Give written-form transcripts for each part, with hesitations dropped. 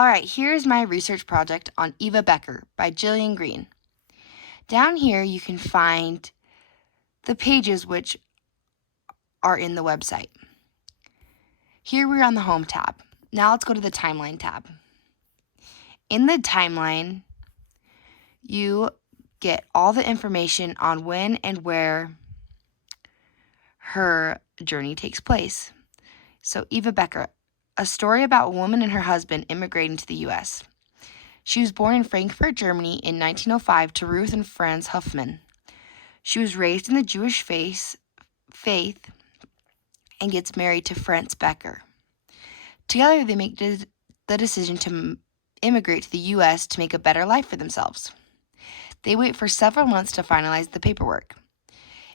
All right, here's my research project on Eva Becker by Jillian Green. Down here, you can find the pages which are in the website. Here we're on the Home tab. Now let's go to the Timeline tab. In the timeline, you get all the information on when and where her journey takes place. So Eva Becker, a story about a woman and her husband immigrating to the U.S. She was born in Frankfurt, Germany in 1905 to Ruth and Franz Huffman. She was raised in the Jewish faith and gets married to Franz Becker. Together, they make the decision to immigrate to the U.S. to make a better life for themselves. They wait for several months to finalize the paperwork.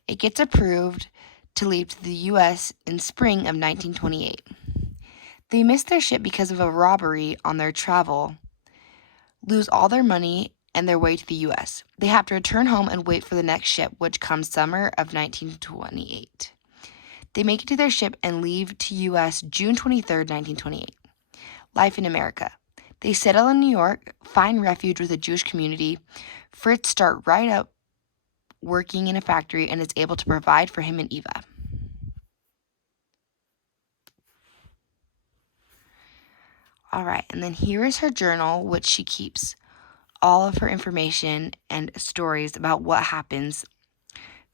It gets approved to leave to the U.S. in spring of 1928. They miss their ship because of a robbery on their travel, lose all their money and their way to the U.S. They have to return home and wait for the next ship, which comes summer of 1928. They make it to their ship and leave to U.S. June 23, 1928. Life in America. They settle in New York, find refuge with a Jewish community. Fritz starts right up working in a factory and is able to provide for him and Eva. All right, and then here is her journal, which she keeps all of her information and stories about what happens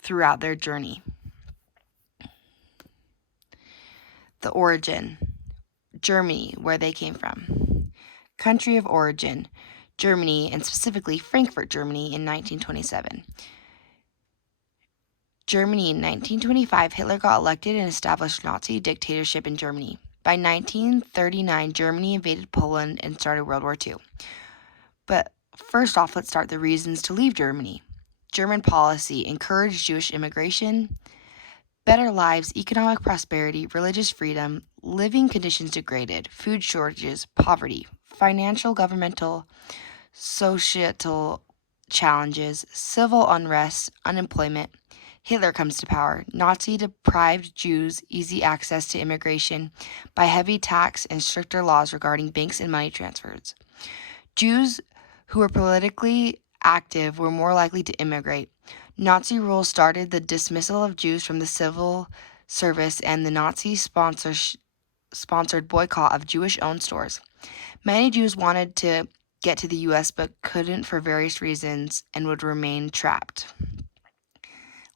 throughout their journey. The origin, Germany, where they came from. Country of origin, Germany, and specifically Frankfurt, Germany in 1927. Germany in 1925, Hitler got elected and established Nazi dictatorship in Germany. By 1939, Germany invaded Poland and started World War II. But first off, let's start the reasons to leave Germany. German policy encouraged Jewish immigration, better lives, economic prosperity, religious freedom, living conditions degraded, food shortages, poverty, financial, governmental, societal challenges, civil unrest, unemployment. Hitler comes to power. Nazi deprived Jews easy access to immigration by heavy tax and stricter laws regarding banks and money transfers. Jews who were politically active were more likely to immigrate. Nazi rule started the dismissal of Jews from the civil service and the Nazi-sponsored boycott of Jewish-owned stores. Many Jews wanted to get to the U.S. but couldn't for various reasons and would remain trapped.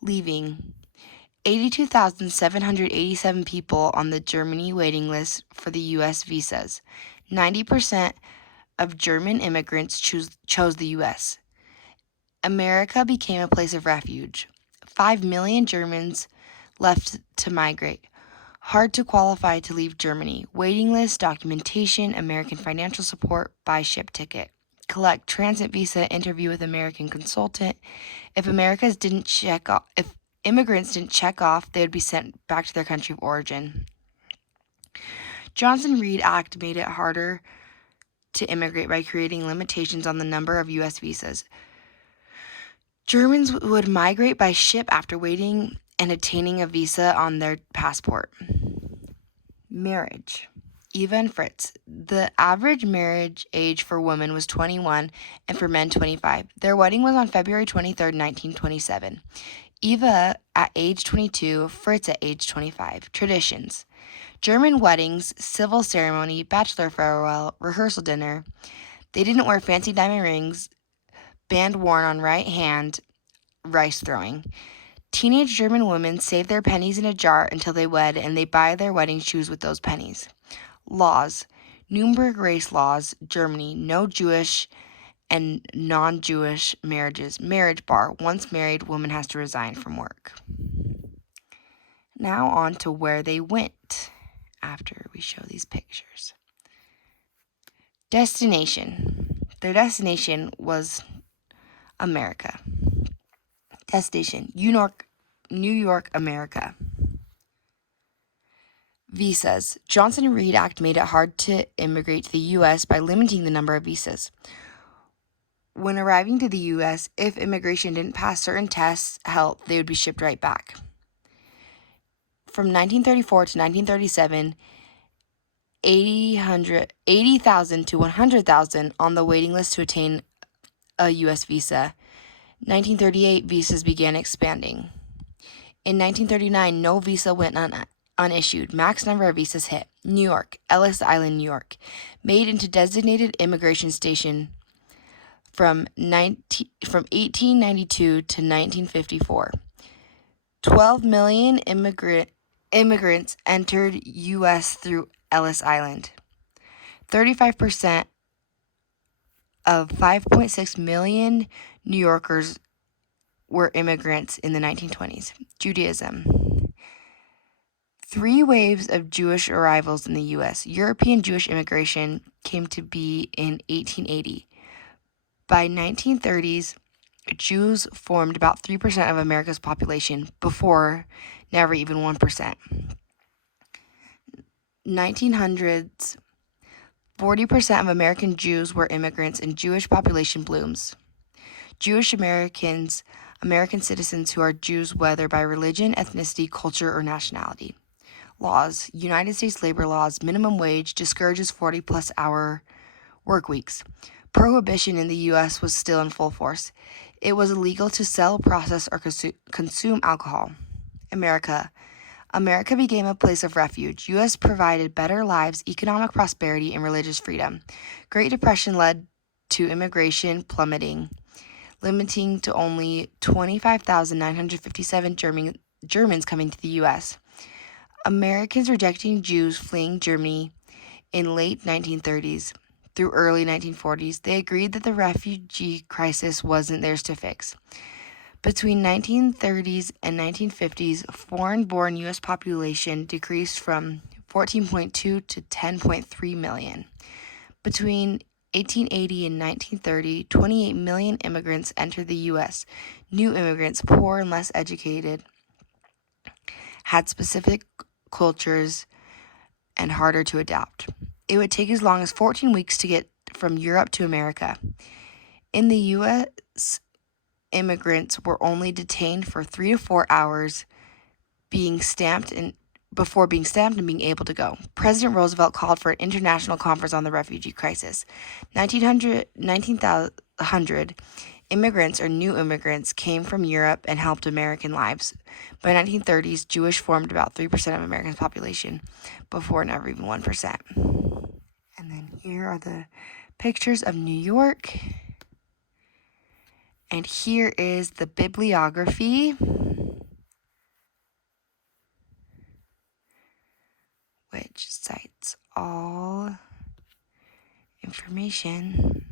Leaving. 82,787 people on the Germany waiting list for the U.S. visas. 90% of German immigrants chose the U.S. America became a place of refuge. 5 million Germans left to migrate. Hard to qualify to leave Germany. Waiting list, documentation, American financial support, buy ship ticket. Collect transit visa, interview with American consultant. If immigrants didn't check off, they would be sent back to their country of origin. Johnson-Reed Act made it harder to immigrate by creating limitations on the number of U.S. visas. Germans would migrate by ship after waiting and obtaining a visa on their passport. Marriage. Eva and Fritz. The average marriage age for women was 21 and for men 25. Their wedding was on February 23, 1927. Eva at age 22, Fritz at age 25. Traditions. German weddings, civil ceremony, bachelor farewell, rehearsal dinner. They didn't wear fancy diamond rings, band worn on right hand, rice throwing. Teenage German women save their pennies in a jar until they wed, and they buy their wedding shoes with those pennies. Laws. Nuremberg race laws, Germany. No Jewish and non-Jewish marriages. Marriage bar. Once married, woman has to resign from work. Now on to where they went after we show these pictures. Destination. Their destination was America. Destination, New York, America. Visas. Johnson-Reed Act made it hard to immigrate to the U.S. by limiting the number of visas. When arriving to the U.S., if immigration didn't pass certain tests held, they would be shipped right back. From 1934 to 1937, 80,000 to 100,000 on the waiting list to attain a U.S. visa. 1938, visas began expanding. In 1939, no visa went unissued. Max number of visas hit. New York, Ellis Island, New York, made into designated immigration station from 1892 to 1954. 12 million immigrants entered U.S. through Ellis Island. 35% of 5.6 million New Yorkers were immigrants in the 1920s. Judaism. 3 waves of Jewish arrivals in the U.S. European Jewish immigration came to be in 1880. By 1930s, Jews formed about 3% of America's population, before never even 1%. 1900s, 40% of American Jews were immigrants and Jewish population blooms. Jewish Americans, American citizens who are Jews whether by religion, ethnicity, culture, or nationality. Laws. United States labor laws, minimum wage, discourages 40-plus hour work weeks. Prohibition in the U.S. was still in full force. It was illegal to sell, process, or consume alcohol. America became a place of refuge. U.S. provided better lives, economic prosperity, and religious freedom. Great Depression led to immigration plummeting, limiting to only 25,957 Germans coming to the U.S. Americans rejecting Jews fleeing Germany in late 1930s through early 1940s, they agreed that the refugee crisis wasn't theirs to fix. Between 1930s and 1950s, foreign-born U.S. population decreased from 14.2 to 10.3 million. Between 1880 and 1930, 28 million immigrants entered the U.S. New immigrants, poor and less educated, had specific cultures and harder to adapt. It would take as long as 14 weeks to get from Europe to America. In the U.S., immigrants were only detained for 3 to 4 hours before being stamped and being able to go. President Roosevelt called for an international conference on the refugee crisis. 1900 immigrants or new immigrants came from Europe and helped American lives. By 1930s, Jewish formed about 3% of America's population, before never even 1%. And then here are the pictures of New York. And here is the bibliography, which cites all information.